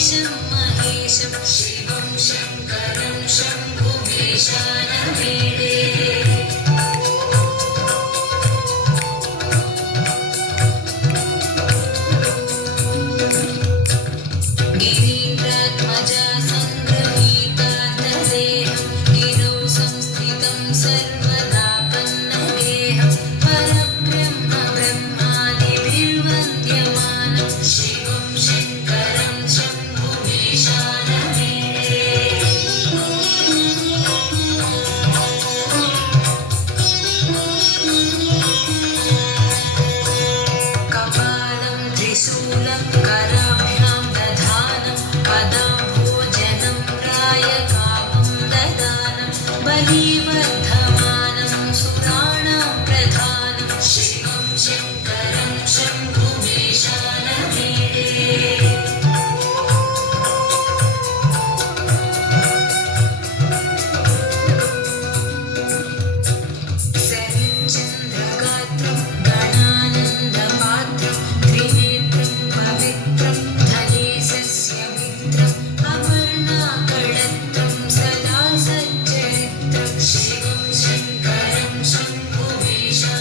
महेशं महेशं शिवं शङ्करं शम्भुमीशानमीडे गिरीन्द्रात्मजा सङ्गृहीतान्तदेहं गिरौ संस्थितं सर्वदा पन्नगेहं परब्रह्म ब्रह्मादिभिर्वन्द्यमानं शिवं शङ्करं शम्भुमीशानमीडे कपालं त्रिशूलं कराभ्यां दधानं पदाम्भोजनं रायकामं ददानं बलिवर्धमानं सुराणां प्रधानं शिवं शङ्करं शम्भुमीशानमीडे चन्द्रगात्रं गणानन्दपात्रं त्रिनेत्रं पवित्रं धनेशस्य अपर्णाकळत्रं सदा सच्चरित्रं शिवं शङ्करं शम्भुमीशानमीडे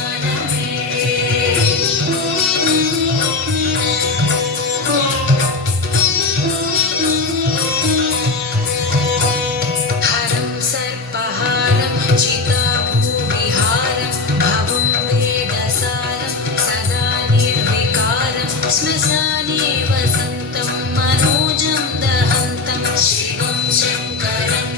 हरं सर्पहारं चिताभूविहारं भवं वेदसारं सदा निर्विकारं श्मशाने वसन्तं मनोजं दहन्तं शिवं शङ्करं